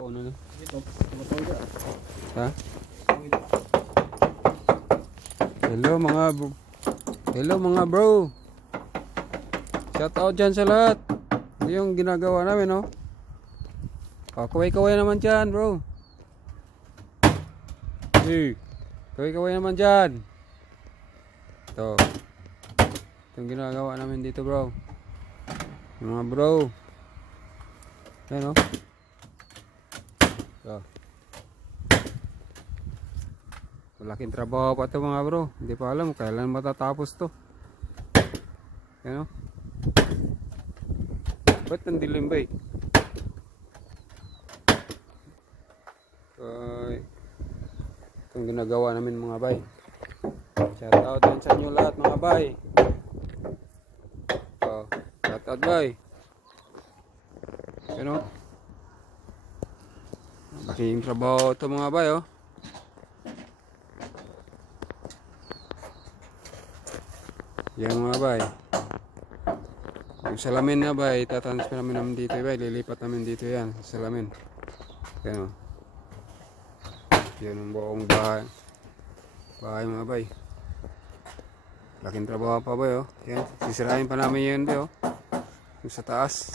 Oo na. Ha? Hello mga bro. Shout out dyan sa lahat. Ito yung ginagawa namin, no? Kaway-kaway naman dyan, bro. Hey, kaway-kaway naman dyan. Ito yung ginagawa namin dito, bro. Mga bro. Ayan, no? Ito. Malaking trabaho pa ito, mga bro. Hindi pa alam kailan matatapos to. Ayan, no? Ba't nandilim ba eh? Itong ginagawa namin, mga bay. Shout out din sa inyo lahat, mga bay. Shout out, bay. Ayan, no? Malaking trabaho ito, mga bay, oh. Yan, mga bay. Yung salamin na bay, tatransfer namin dito, bay. Lilipat namin dito yan, salamin. Yan, o. Yan ang buong bahay. Bahay, mga bay. Laking trabaho pa, bay, o. Yan, sisirahin pa namin yan, bay, o. Yung sa taas.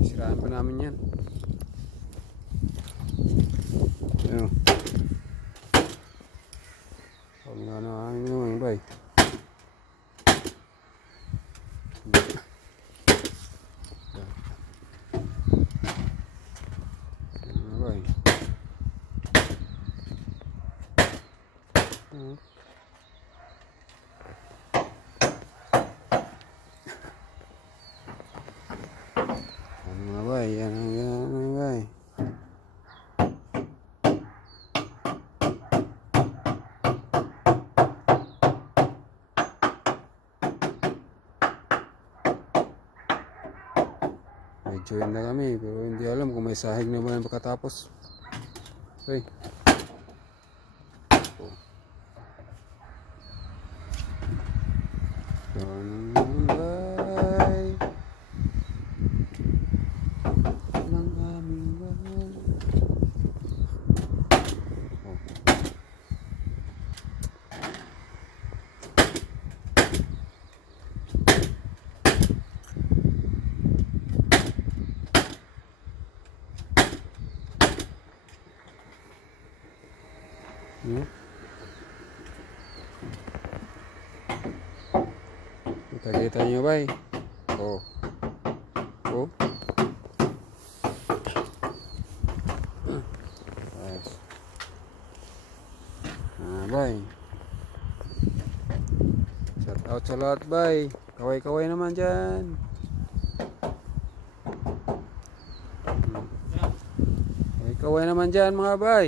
Sisirahin pa namin yan. Yan, o. Ano, bay. Mga bay, yan ang mga bay. Medyo yan na kami, pero hindi alam kung may sahig na ba yan pagkatapos. Okay. Kita-kita nyo bay. Oh. Yes. Bay. Shout out sa lahat, bay. Kaway-kaway naman dyan. Kaway naman dyan, mga bay.